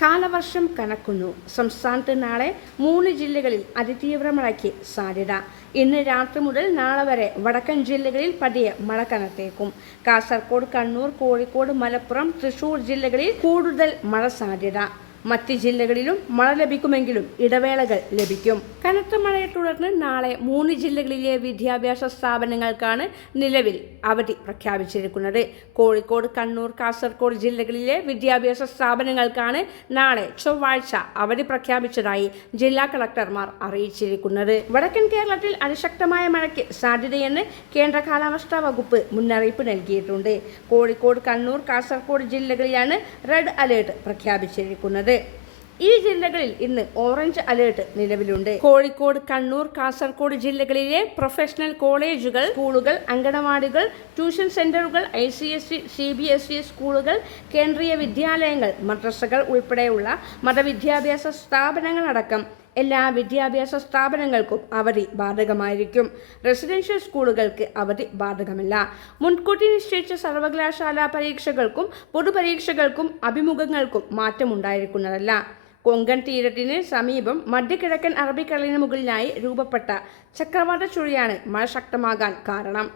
കാലവർഷം കനക്കുന്നു. സംസ്ഥാനത്ത് നാളെ 3 ജില്ലകളിൽ അതിതീവ്ര മഴയ്ക്ക് സാധ്യത. ഇന്ന് രാത്രി മുതൽ നാളെ വരെ വടക്കൻ ജില്ലകളിൽ പതിയെ മഴ കനത്തേക്കും. കാസർഗോഡ്, കണ്ണൂർ, കോഴിക്കോട്, മലപ്പുറം, തൃശൂർ ജില്ലകളിൽ കൂടുതൽ മഴ സാധ്യത. മറ്റ് ജില്ലകളിലും മഴ ലഭിക്കുമെങ്കിലും ഇടവേളകൾ ലഭിക്കും. കനത്ത മഴയെ തുടർന്ന് നാളെ 3 ജില്ലകളിലെ വിദ്യാഭ്യാസ സ്ഥാപനങ്ങൾക്കാണ് നിലവിൽ അവധി പ്രഖ്യാപിച്ചിരിക്കുന്നത്. കോഴിക്കോട്, കണ്ണൂർ, കാസർഗോഡ് ജില്ലകളിലെ വിദ്യാഭ്യാസ സ്ഥാപനങ്ങൾക്കാണ് നാളെ ചൊവ്വാഴ്ച അവധി പ്രഖ്യാപിച്ചതായി ജില്ലാ കളക്ടർമാർ അറിയിച്ചിരിക്കുന്നത്. വടക്കൻ കേരളത്തിൽ അതിശക്തമായ മഴയ്ക്ക് സാധ്യതയെന്ന് കേന്ദ്ര കാലാവസ്ഥാ വകുപ്പ് മുന്നറിയിപ്പ് നൽകിയിട്ടുണ്ട്. കോഴിക്കോട്, കണ്ണൂർ, കാസർഗോഡ് ജില്ലകളിലാണ് റെഡ് അലേർട്ട് പ്രഖ്യാപിച്ചിരിക്കുന്നത്. ഈ ജില്ലകളിൽ ഇന്ന് ഓറഞ്ച് അലേർട്ട് നിലവിലുണ്ട്. കോഴിക്കോട്, കണ്ണൂർ, കാസർഗോഡ് ജില്ലകളിലെ പ്രൊഫഷണൽ കോളേജുകൾ, സ്കൂളുകൾ, അങ്കണവാടികൾ, ട്യൂഷൻ സെന്ററുകൾ, ICSE, CBSE സ്കൂളുകൾ, കേന്ദ്രീയ വിദ്യാലയങ്ങൾ, മദ്രസകൾ ഉൾപ്പെടെയുള്ള മതവിദ്യാഭ്യാസ സ്ഥാപനങ്ങളടക്കം എല്ലാ വിദ്യാഭ്യാസ സ്ഥാപനങ്ങൾക്കും അവധി ബാധകമായിരിക്കും. റെസിഡൻഷ്യൽ സ്കൂളുകൾക്ക് അവധി ബാധകമല്ല. മുൻകൂട്ടി നിശ്ചയിച്ച സർവകലാശാലാ പരീക്ഷകൾക്കും പൊതുപരീക്ഷകൾക്കും അഭിമുഖങ്ങൾക്കും മാറ്റമുണ്ടായിരിക്കുന്നതല്ല. കൊങ്കൺ തീരത്തിന് സമീപം മധ്യകിഴക്കൻ അറബിക്കടലിന് മുകളിലായി രൂപപ്പെട്ട ചക്രവാത ചുഴിയാണ് മഴ ശക്തമാകാൻ കാരണം.